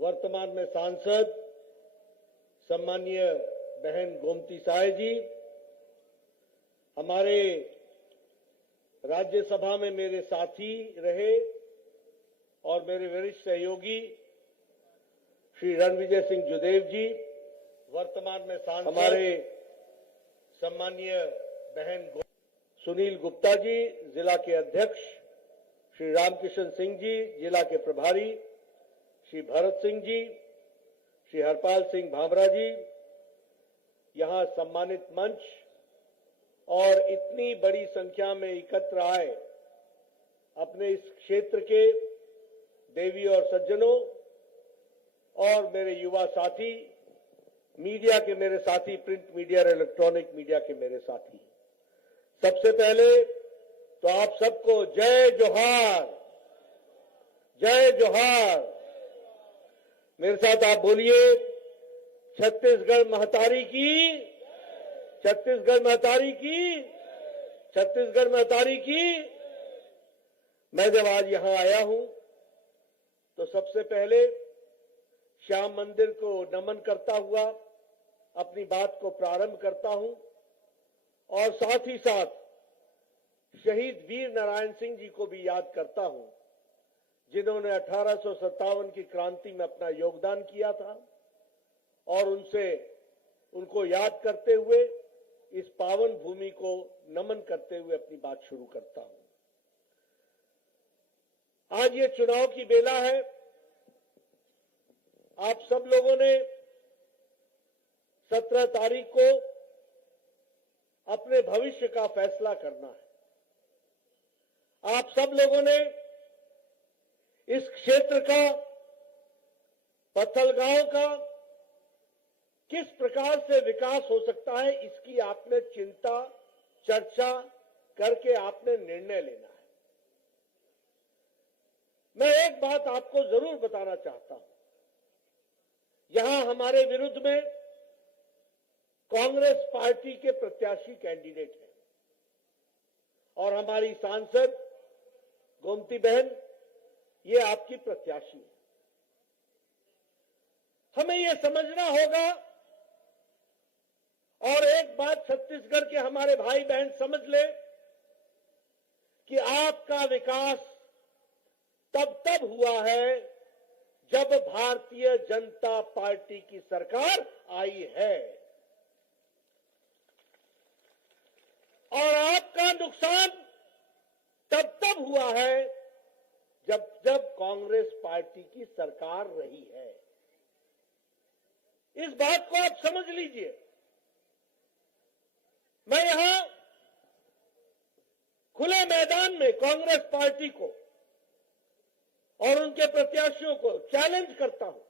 वर्तमान में सांसद सम्मानीय बहन गोमती साय जी, हमारे राज्यसभा में मेरे साथी रहे और मेरे वरिष्ठ सहयोगी श्री रणविजय सिंह जुदेव जी, वर्तमान में सांसद हमारे सम्मानीय बहन सुनील गुप्ता जी, जिला के अध्यक्ष श्री रामकिशन सिंह जी, जिला के प्रभारी श्री भरत सिंह जी, श्री हरपाल सिंह भामरा जी, यहां सम्मानित मंच और इतनी बड़ी संख्या में एकत्र आए अपने इस क्षेत्र के देवी और सज्जनों और मेरे युवा साथी, मीडिया के मेरे साथी, प्रिंट मीडिया और इलेक्ट्रॉनिक मीडिया के मेरे साथी, सबसे पहले तो आप सबको जय जोहार, जय जोहार। मेरे साथ आप बोलिए, छत्तीसगढ़ महतारी की, छत्तीसगढ़ महतारी की, छत्तीसगढ़ महतारी की। मैं जब आज यहां आया हूं तो सबसे पहले श्याम मंदिर को नमन करता हुआ अपनी बात को प्रारंभ करता हूं और साथ ही साथ शहीद वीर नारायण सिंह जी को भी याद करता हूं, जिन्होंने 1857 की क्रांति में अपना योगदान किया था और उनको याद करते हुए इस पावन भूमि को नमन करते हुए अपनी बात शुरू करता हूं। आज ये चुनाव की बेला है। आप सब लोगों ने 17 तारीख को अपने भविष्य का फैसला करना है। आप सब लोगों ने इस क्षेत्र का, पत्थलगांव का किस प्रकार से विकास हो सकता है, इसकी आपने चिंता, चर्चा करके आपने निर्णय लेना है। मैं एक बात आपको जरूर बताना चाहता हूं, यहां हमारे विरुद्ध में कांग्रेस पार्टी के प्रत्याशी कैंडिडेट हैं और हमारी सांसद गोमती बहन ये आपकी प्रत्याशी है। हमें ये समझना होगा और एक बात छत्तीसगढ़ के हमारे भाई बहन समझ ले कि आपका विकास तब हुआ है जब भारतीय जनता पार्टी की सरकार आई है और आपका नुकसान तब हुआ है जब कांग्रेस पार्टी की सरकार रही है। इस बात को आप समझ लीजिए। मैं यहां खुले मैदान में कांग्रेस पार्टी को और उनके प्रत्याशियों को चैलेंज करता हूं,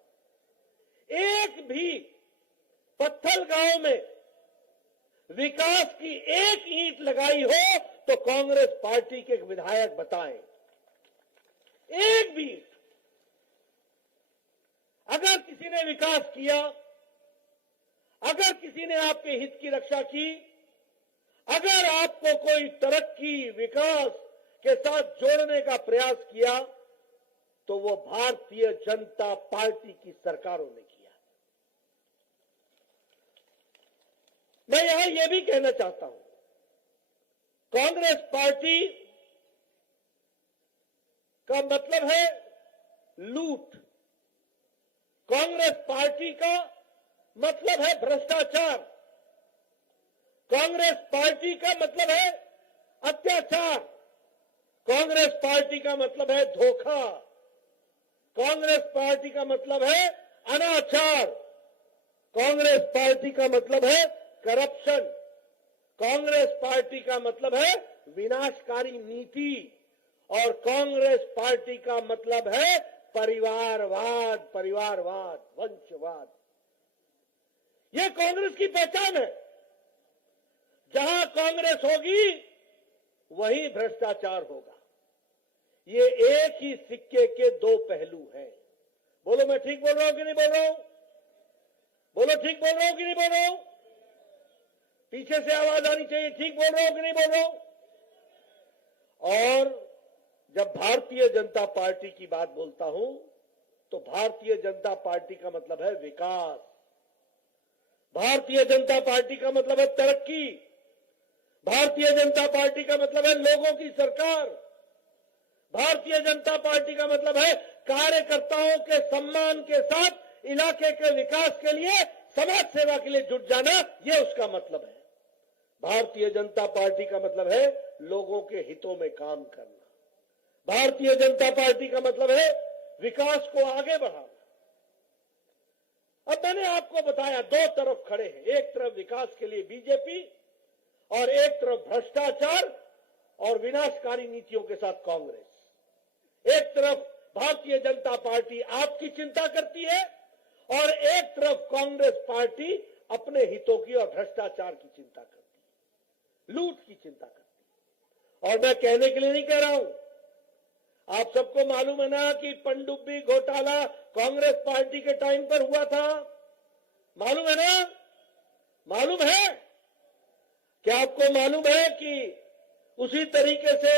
एक भी पत्थलगांव में विकास की एक ईंट लगाई हो तो कांग्रेस पार्टी के विधायक बताएं, एक भी। अगर किसी ने विकास किया, अगर किसी ने आपके हित की रक्षा की, अगर आपको कोई तरक्की, विकास के साथ जोड़ने का प्रयास किया तो वो भारतीय जनता पार्टी की सरकारों ने किया। मैं यहां यह भी कहना चाहता हूं, कांग्रेस पार्टी का मतलब है लूट, कांग्रेस पार्टी का मतलब है भ्रष्टाचार, कांग्रेस पार्टी का मतलब है अत्याचार, कांग्रेस पार्टी का मतलब है धोखा, कांग्रेस पार्टी का मतलब है अनाचार, कांग्रेस पार्टी का मतलब है करप्शन, कांग्रेस पार्टी का मतलब है विनाशकारी नीति और कांग्रेस पार्टी का मतलब है परिवारवाद, वंशवाद। यह कांग्रेस की पहचान है। जहां कांग्रेस होगी वहीं भ्रष्टाचार होगा। ये एक ही सिक्के के दो पहलू हैं। बोलो, मैं ठीक बोल रहा हूं कि नहीं बोल रहा हूं? बोलो, ठीक बोल रहा हूं कि नहीं बोल रहा हूं? पीछे से आवाज आनी चाहिए, ठीक बोल रहा हूं कि नहीं बोल रहा हूं? और जब भारतीय जनता पार्टी की बात बोलता हूं तो भारतीय जनता पार्टी का मतलब है विकास, भारतीय जनता पार्टी का मतलब है तरक्की, भारतीय जनता पार्टी का मतलब है लोगों की सरकार, भारतीय जनता पार्टी का मतलब है कार्यकर्ताओं के सम्मान के साथ इलाके के विकास के लिए, समाज सेवा के लिए जुट जाना, यह उसका मतलब है। भारतीय जनता पार्टी का मतलब है लोगों के हितों में काम करना। भारतीय जनता पार्टी का मतलब है विकास को आगे बढ़ाना। अब मैंने आपको बताया, दो तरफ खड़े हैं, एक तरफ विकास के लिए बीजेपी और एक तरफ भ्रष्टाचार और विनाशकारी नीतियों के साथ कांग्रेस। एक तरफ भारतीय जनता पार्टी आपकी चिंता करती है और एक तरफ कांग्रेस पार्टी अपने हितों की और भ्रष्टाचार की चिंता करती है, लूट की चिंता करती है। और मैं कहने के लिए नहीं कह रहा हूं, आप सबको मालूम है ना कि पनडुब्बी घोटाला कांग्रेस पार्टी के टाइम पर हुआ था, मालूम है ना? मालूम है? क्या आपको मालूम है कि उसी तरीके से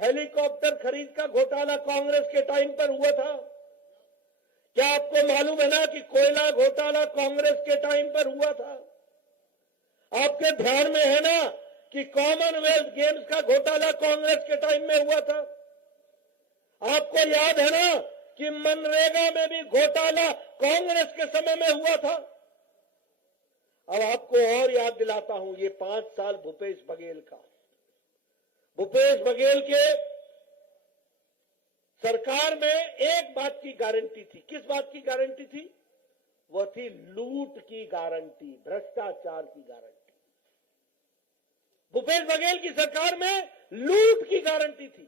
हेलीकॉप्टर खरीद का घोटाला कांग्रेस के टाइम पर हुआ था? क्या आपको मालूम है ना कि कोयला घोटाला कांग्रेस के टाइम पर हुआ था? आपके ध्यान में है ना कि कॉमनवेल्थ गेम्स का घोटाला कांग्रेस के टाइम में हुआ था? आपको याद है ना कि मनरेगा में भी घोटाला कांग्रेस के समय में हुआ था? अब आपको और याद दिलाता हूं, ये 5 साल भूपेश बघेल का, भूपेश बघेल के सरकार में एक बात की गारंटी थी। किस बात की गारंटी थी? वो थी लूट की गारंटी, भ्रष्टाचार की गारंटी। भूपेश बघेल की सरकार में लूट की गारंटी थी,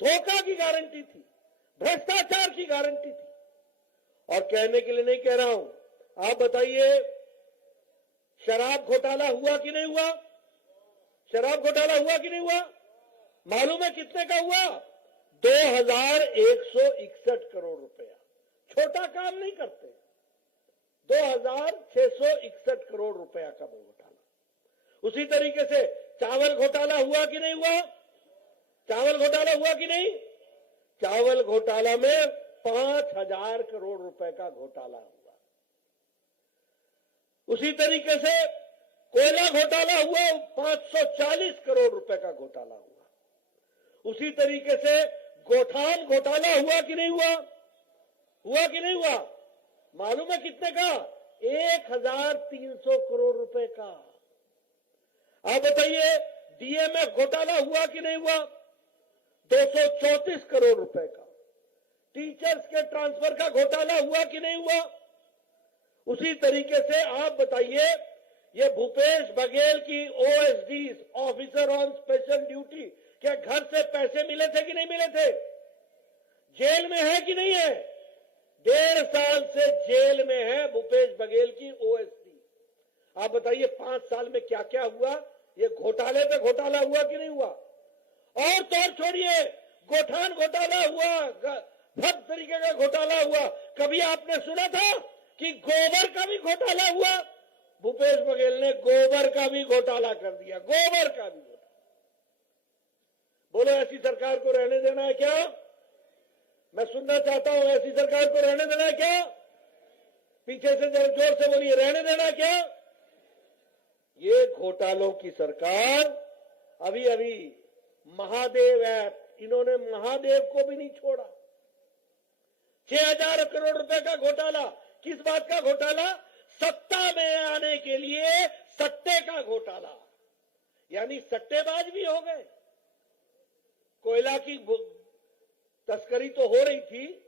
धोखा की गारंटी थी, भ्रष्टाचार की गारंटी थी। और कहने के लिए नहीं कह रहा हूं, आप बताइए शराब घोटाला हुआ कि नहीं हुआ? शराब घोटाला हुआ कि नहीं हुआ? मालूम है कितने का हुआ? 2161 करोड़ रुपया। छोटा काम नहीं करते, 2661 करोड़ रुपया का वो घोटाला। उसी तरीके से चावल घोटाला हुआ कि नहीं हुआ? चावल घोटाला हुआ कि नहीं? चावल घोटाला में 5000 करोड़ रुपए का घोटाला हुआ। उसी तरीके से कोयला घोटाला हुआ, 540 करोड़ रुपए का घोटाला हुआ। उसी तरीके से गोठान घोटाला हुआ कि नहीं हुआ? हुआ कि नहीं हुआ? मालूम है कितने का? 1300 करोड़ रुपए का। आप बताइए डीएमएफ घोटाला हुआ कि नहीं हुआ? 234 करोड़ रुपए का। टीचर्स के ट्रांसफर का घोटाला हुआ कि नहीं हुआ? उसी तरीके से आप बताइए, ये भूपेश बघेल की OSD, officer on special duty, क्या घर से पैसे मिले थे कि नहीं मिले थे? जेल में है कि नहीं है? 1.5 साल से जेल में है भूपेश बघेल की ओएसडी। आप बताइए 5 साल में क्या क्या हुआ? ये घोटाले पे घोटाला हुआ कि नहीं हुआ? और तो और छोड़िए, गोठान घोटाला हुआ, सब तरीके का घोटाला हुआ। कभी आपने सुना था कि गोबर का भी घोटाला हुआ? भूपेश बघेल ने गोबर का भी घोटाला कर दिया, गोबर का भी घोटाला। बोलो ऐसी सरकार को रहने देना है क्या? मैं सुनना चाहता हूं, ऐसी सरकार को रहने देना है क्या? पीछे से जरा जोर से बोलिए, रहने देना है क्या? ये घोटालों की सरकार, अभी अभी महादेव ऐप, इन्होंने महादेव को भी नहीं छोड़ा। 6000 करोड़ रुपए का घोटाला। किस बात का घोटाला? सत्ता में आने के लिए सट्टे का घोटाला, यानी सट्टेबाज भी हो गए। कोयला की तस्करी तो हो रही थी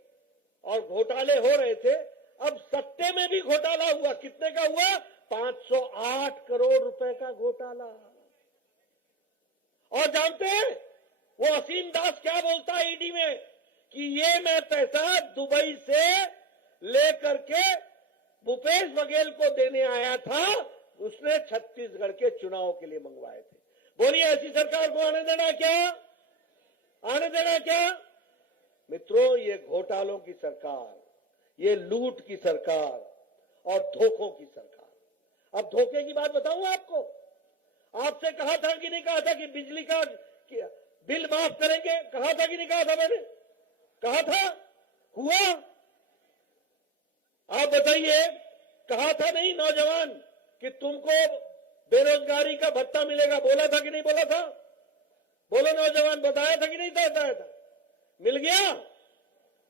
और घोटाले हो रहे थे, अब सट्टे में भी घोटाला हुआ। कितने का हुआ? 508 करोड़ रुपए का घोटाला। और जानते हैं वो असीम दास क्या बोलता है ईडी में? कि ये मैं पैसा दुबई से लेकर के भूपेश बघेल को देने आया था, उसने छत्तीसगढ़ के चुनाव के लिए मंगवाए थे। बोलिए ऐसी सरकार को आने देना क्या? आने देना क्या? मित्रों, ये घोटालों की सरकार, ये लूट की सरकार और धोखों की सरकार। अब धोखे की बात बताऊं आपको। आपसे कहा था कि नहीं कहा था कि बिजली का बिल माफ करेंगे? कहा था कि नहीं कहा था? मैंने कहा था, हुआ? आप बताइए, कहा था नहीं नौजवान कि तुमको बेरोजगारी का भत्ता मिलेगा, बोला था कि नहीं बोला था? बोलो नौजवान, बताया था कि नहीं बताया था? मिल गया?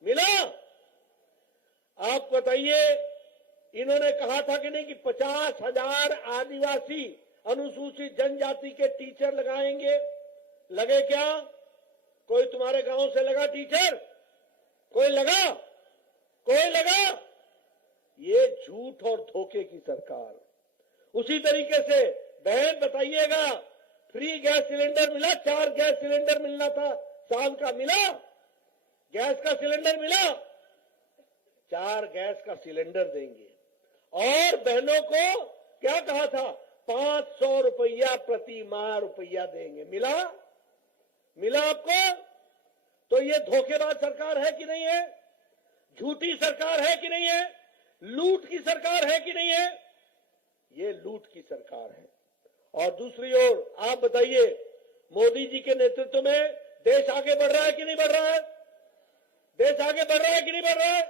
मिला? आप बताइए, इन्होंने कहा था कि नहीं कि 50,000 आदिवासी अनुसूचित जनजाति के टीचर लगाएंगे? लगे क्या? कोई तुम्हारे गांव से लगा टीचर? कोई लगा? कोई लगा? ये झूठ और धोखे की सरकार। उसी तरीके से बहन बताइएगा, फ्री गैस सिलेंडर मिला? 4 गैस सिलेंडर मिलना था साल का, मिला? गैस का सिलेंडर मिला? 4 गैस का सिलेंडर देंगे। और बहनों को क्या कहा था? 500 रुपया प्रति माह रुपया देंगे। मिला? मिला आपको? तो ये धोखेबाज सरकार है कि नहीं है? झूठी सरकार है कि नहीं है? लूट की सरकार है कि नहीं है? ये लूट की सरकार है। और दूसरी ओर आप बताइए, मोदी जी के नेतृत्व में देश आगे बढ़ रहा है कि नहीं बढ़ रहा है? देश आगे बढ़ रहा है कि नहीं बढ़ रहा है?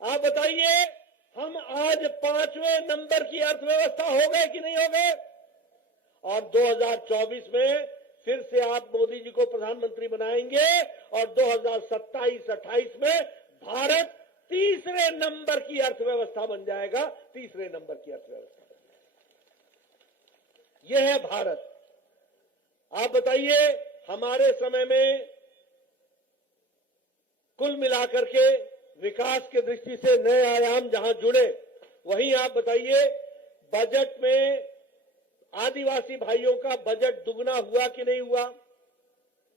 आप बताइए, हम आज 5वें नंबर की अर्थव्यवस्था हो गए कि नहीं हो गए? और 2024 में फिर से आप मोदी जी को प्रधानमंत्री बनाएंगे और 2027-28 में भारत तीसरे नंबर की अर्थव्यवस्था बन जाएगा। तीसरे नंबर की अर्थव्यवस्था बन जाएगा। यह है भारत। आप बताइए, हमारे समय में कुल मिलाकर के विकास के दृष्टि से नए आयाम जहां जुड़े, वहीं आप बताइए, बजट में आदिवासी भाइयों का बजट दुगना हुआ कि नहीं हुआ?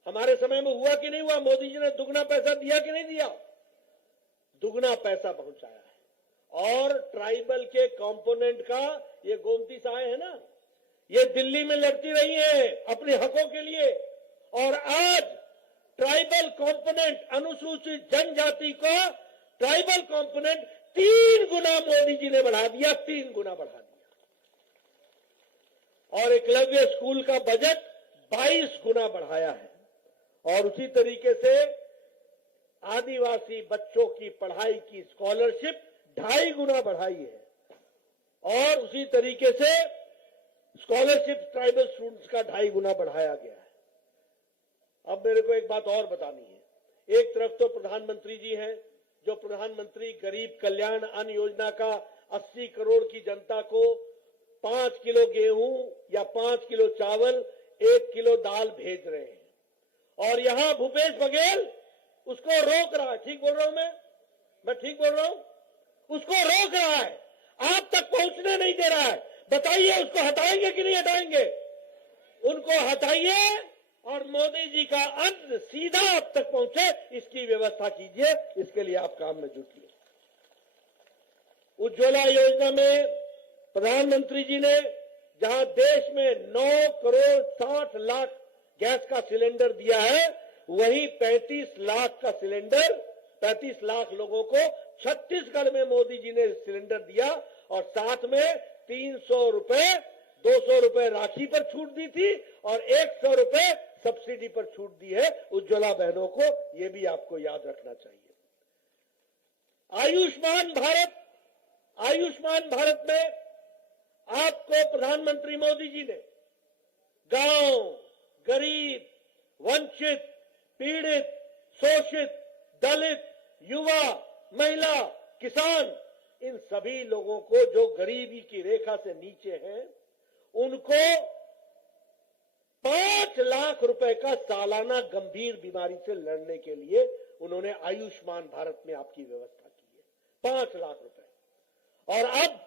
हमारे समय में हुआ कि नहीं हुआ? मोदी जी ने दुगना पैसा दिया कि नहीं दिया? दुगना पैसा पहुंचाया है। और ट्राइबल के कंपोनेंट का, ये गोमती साय है ना, ये दिल्ली में लड़ती रही है अपने हकों के लिए, और आज ट्राइबल कंपोनेंट, अनुसूचित जनजाति का ट्राइबल कंपोनेंट 3 गुना मोदी जी ने बढ़ा दिया, 3 गुना बढ़ा दिया। और एकलव्य स्कूल का बजट 22 गुना बढ़ाया है। और उसी तरीके से आदिवासी बच्चों की पढ़ाई की स्कॉलरशिप 2.5 गुना बढ़ाई है। और उसी तरीके से स्कॉलरशिप ट्राइबल स्टूडेंट्स का 2.5 गुना बढ़ाया गया है। अब मेरे को एक बात और बतानी है। एक तरफ तो प्रधानमंत्री जी हैं, जो प्रधानमंत्री गरीब कल्याण अन्न योजना का 80 करोड़ की जनता को 5 किलो गेहूं या 5 किलो चावल, 1 किलो दाल भेज रहे हैं। और यहां भूपेश बघेल उसको रोक रहा है। ठीक बोल रहा हूं मैं ठीक बोल रहा हूं? उसको रोक रहा है, आप तक पहुंचने नहीं दे रहा है। बताइए, उसको हटाएंगे कि नहीं हटाएंगे? उनको हटाइए और मोदी जी का अन्न सीधा आप तक पहुंचे, इसकी व्यवस्था कीजिए। इसके लिए आप काम में जुटिए। उज्ज्वला योजना में प्रधानमंत्री जी ने जहां देश में 9 करोड़ 60 लाख गैस का सिलेंडर दिया है, वहीं 35 लाख का सिलेंडर, 35 लाख लोगों को छत्तीसगढ़ में मोदी जी ने सिलेंडर दिया। और साथ में 300 रुपए, 200 रुपए राखी पर छूट दी थी और 100 रुपए सब्सिडी पर छूट दी है उज्ज्वला बहनों को। यह भी आपको याद रखना चाहिए। आयुष्मान भारत में आपको प्रधानमंत्री मोदी जी ने गांव, गरीब, वंचित, पीड़ित, शोषित, दलित, युवा, महिला, किसान, इन सभी लोगों को जो गरीबी की रेखा से नीचे हैं, उनको 5 लाख रुपए का सालाना गंभीर बीमारी से लड़ने के लिए उन्होंने आयुष्मान भारत में आपकी व्यवस्था की है। 5 लाख रुपए। और अब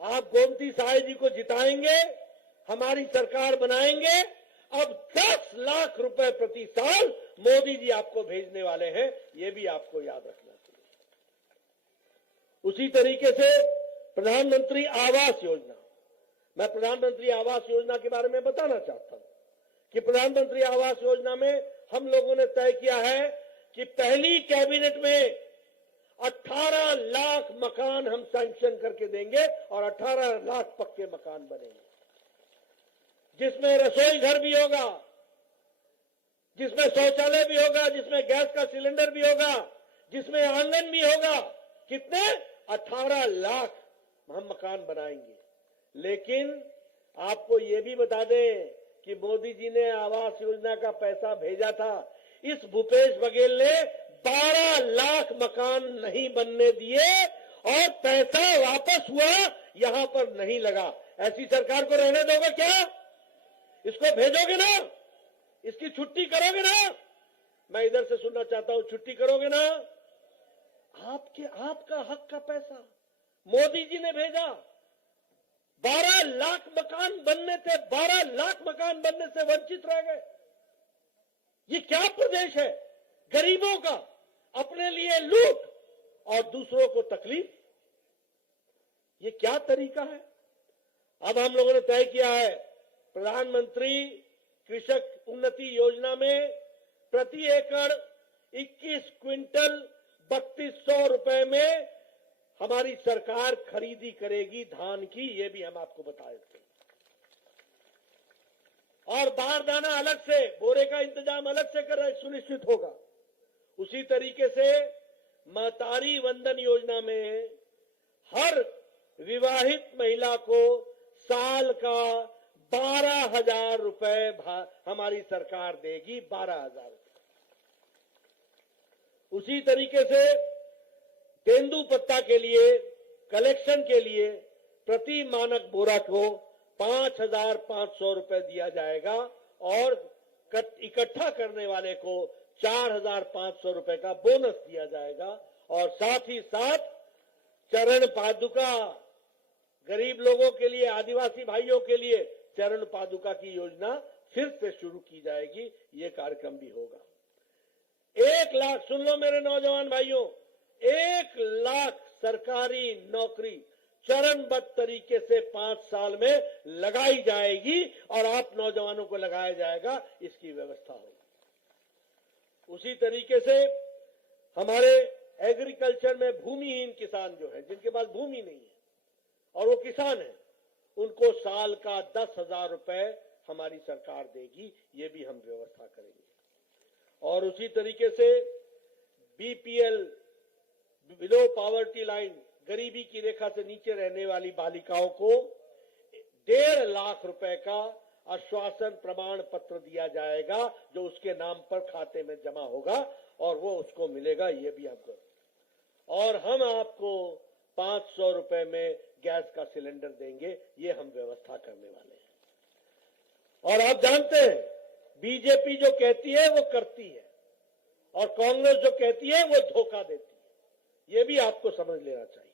आप गोमती साय जी को जिताएंगे, हमारी सरकार बनाएंगे, अब 10 लाख रुपए प्रति साल मोदी जी आपको भेजने वाले हैं। यह भी आपको याद रखना चाहिए। उसी तरीके से प्रधानमंत्री आवास योजना, मैं प्रधानमंत्री आवास योजना के बारे में बताना चाहता हूं कि प्रधानमंत्री आवास योजना में हम लोगों ने तय किया है कि पहली कैबिनेट में 18 लाख मकान हम सैंक्शन करके देंगे और 18 लाख पक्के मकान बनेंगे, जिसमें रसोई घर भी होगा, जिसमें शौचालय भी होगा, जिसमें गैस का सिलेंडर भी होगा, जिसमें आंगन भी होगा। कितने? 18 लाख हम मकान बनाएंगे। लेकिन आपको ये भी बता दें कि मोदी जी ने आवास योजना का पैसा भेजा था, इस भूपेश बघेल ने 12 लाख मकान नहीं बनने दिए और पैसा वापस हुआ यहां पर नहीं लगा। ऐसी सरकार को रहने दोगे क्या? इसको भेजोगे ना? इसकी छुट्टी करोगे ना? मैं इधर से सुनना चाहता हूं, छुट्टी करोगे ना? आपका हक का पैसा मोदी जी ने भेजा। 12 लाख मकान बनने थे, 12 लाख मकान बनने से वंचित रह गए। ये क्या प्रदेश है? गरीबों का अपने लिए लूट और दूसरों को तकलीफ। ये क्या तरीका है? अब हम लोगों ने तय किया है, प्रधानमंत्री कृषक उन्नति योजना में प्रति एकड़ 21 क्विंटल 3200 रुपए में हमारी सरकार खरीदी करेगी धान की। ये भी हम आपको बता देते हैं। और बारदाना अलग से, बोरे का इंतजाम अलग से कर सुनिश्चित होगा। उसी तरीके से महतारी वंदन योजना में हर विवाहित महिला को साल का 12,000 रुपए हमारी सरकार देगी। 12,000 रुपए। उसी तरीके से तेंदुपत्ता के लिए कलेक्शन के लिए प्रति मानक बोरा को 5,500 रुपए दिया जाएगा और इकट्ठा करने वाले को 4,500 रुपए का बोनस दिया जाएगा। और साथ ही साथ चरण पादुका, गरीब लोगों के लिए, आदिवासी भाइयों के लिए चरण पादुका की योजना फिर से शुरू की जाएगी। ये कार्यक्रम भी होगा। 1 लाख, सुन लो मेरे नौजवान भाइयों, 1 लाख सरकारी नौकरी चरणबद्ध तरीके से 5 साल में लगाई जाएगी और आप नौजवानों को लगाया जाएगा, इसकी व्यवस्था होगी। उसी तरीके से हमारे एग्रीकल्चर में भूमिहीन किसान जो है, जिनके पास भूमि नहीं है और वो किसान है, उनको साल का 10,000 रुपए हमारी सरकार देगी। ये भी हम व्यवस्था करेंगे। और उसी तरीके से बीपीएल, बिलो पॉवर्टी लाइन, गरीबी की रेखा से नीचे रहने वाली बालिकाओं को 1.5 लाख रुपए का आश्वासन प्रमाण पत्र दिया जाएगा, जो उसके नाम पर खाते में जमा होगा और वो उसको मिलेगा। ये भी आपको। और हम आपको 500 रुपए में गैस का सिलेंडर देंगे। ये हम व्यवस्था करने वाले हैं। और आप जानते हैं, बीजेपी जो कहती है वो करती है और कांग्रेस जो कहती है वो धोखा देती है। ये भी आपको समझ लेना चाहिए।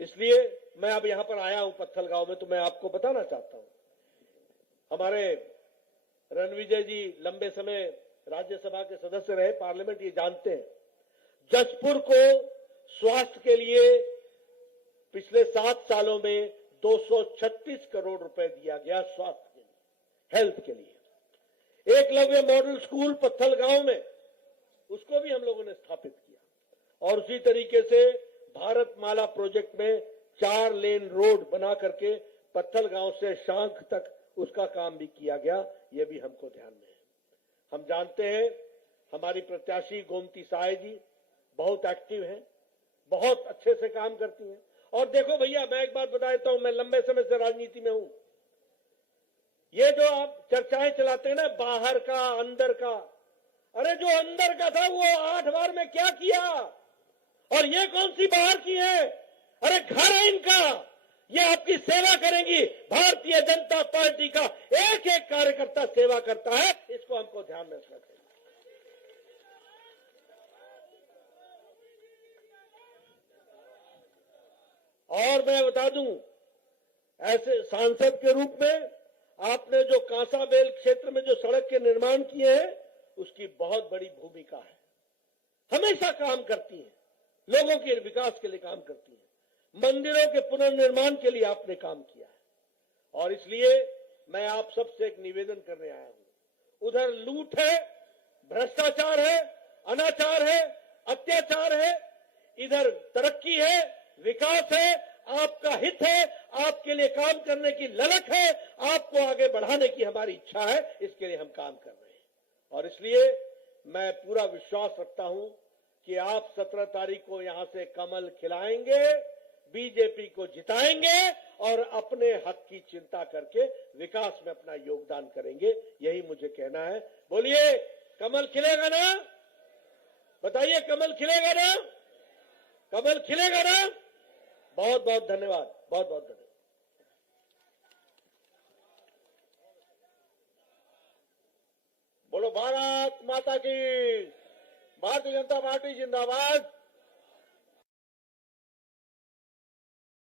इसलिए मैं अब यहां पर आया हूं पत्थलगांव में, तो मैं आपको बताना चाहता हूं, हमारे रणविजय जी लंबे समय राज्यसभा के सदस्य रहे, पार्लियामेंट, ये जानते हैं। जसपुर को स्वास्थ्य के लिए पिछले 7 सालों में 236 करोड़ रुपए दिया गया स्वास्थ्य के लिए, हेल्थ के लिए। एकलव्य मॉडल स्कूल पत्थलगांव में, उसको भी हम लोगों ने स्थापित किया। और उसी तरीके से भारत माला प्रोजेक्ट में 4 लेन रोड बना करके पत्थलगांव से शांख तक उसका काम भी किया गया। ये भी हमको ध्यान में है। हम जानते हैं हमारी प्रत्याशी गोमती साय जी बहुत एक्टिव हैं, बहुत अच्छे से काम करती हैं। और देखो भैया, मैं एक बात बता देता हूं, मैं लंबे समय से राजनीति में हूं। ये जो आप चर्चाएं चलाते हैं ना, बाहर का अंदर का, अरे जो अंदर का था वो 8 बार में क्या किया, और ये कौन सी बाहर की है? अरे घर है इनका, ये आपकी सेवा करेंगी। भारतीय जनता पार्टी का एक एक कार्यकर्ता सेवा करता है, इसको हमको ध्यान में रखना चाहिए। और मैं बता दूं, ऐसे सांसद के रूप में आपने जो कांसाबेल क्षेत्र में जो सड़क के निर्माण किए हैं, उसकी बहुत बड़ी भूमिका है। हमेशा काम करती है, लोगों के विकास के लिए काम करती है। मंदिरों के पुनर्निर्माण के लिए आपने काम किया है। और इसलिए मैं आप सबसे एक निवेदन करने आया हूं। उधर लूट है, भ्रष्टाचार है, अनाचार है, अत्याचार है, इधर तरक्की है, विकास है, आपका हित है, आपके लिए काम करने की ललक है, आपको आगे बढ़ाने की हमारी इच्छा है। इसके लिए हम काम कर रहे हैं। और इसलिए मैं पूरा विश्वास रखता हूं कि आप 17 तारीख को यहां से कमल खिलाएंगे, बीजेपी को जिताएंगे और अपने हक की चिंता करके विकास में अपना योगदान करेंगे। यही मुझे कहना है। बोलिए, कमल खिलेगा ना? बताइए, कमल खिलेगा ना? कमल खिलेगा ना? बहुत बहुत धन्यवाद, बहुत बहुत धन्यवाद। बोलो भारत माता की, भारतीय जनता पार्टी जिंदाबाद।